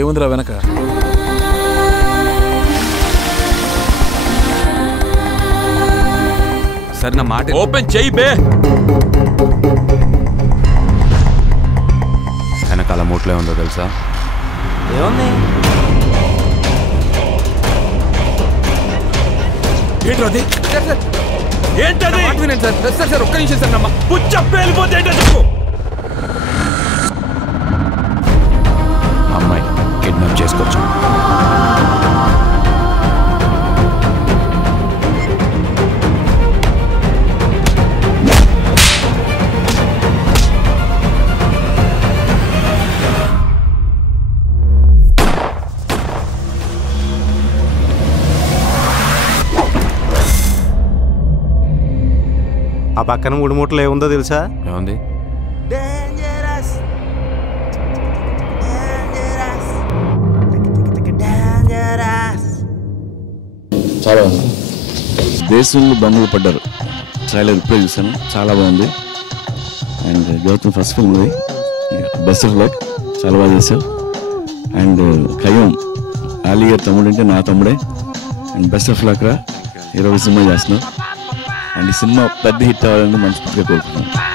ఏముందిరా వెనక? సరే నా మాట ఓపెన్ చెయ్యి బే. వెనకాల మూట్లో ఉందో తెలుసా? ఏముంది? ఏంటది? ఏంటది? సార్ ఒక్క నిమిషం సార్. నమ్మ పుచ్చ పేలిపోతే ఏంటో చెప్పు. అమ్మాయి కిడ్నాప్ చేసుకోవచ్చు. ఆ పక్కన 3 మూటలు ఏముందో తెలుసా? ఏముంది? చాలా బాగుంది. దేశంలో దొంగలు పడ్డారు. ట్రైలర్ ఇప్పుడే చూసాను, చాలా బాగుంది. అండ్ గౌతమ్ ఫస్ట్ ఫిల్మ్ ఇది, బెస్ట్ ఆఫ్ లక్, చాలా బాగా చేశారు. అండ్ కయ్యం అలీ గారి తమ్ముడు అంటే నా తమ్ముడే. అండ్ బెస్ట్ ఆఫ్ లక్ రా, 20 సినిమా చేస్తున్నావు. అండ్ ఈ సినిమా పెద్ద హిట్ అవ్వాలని మనస్ఫూర్తిగా కోరుకుంటున్నాను.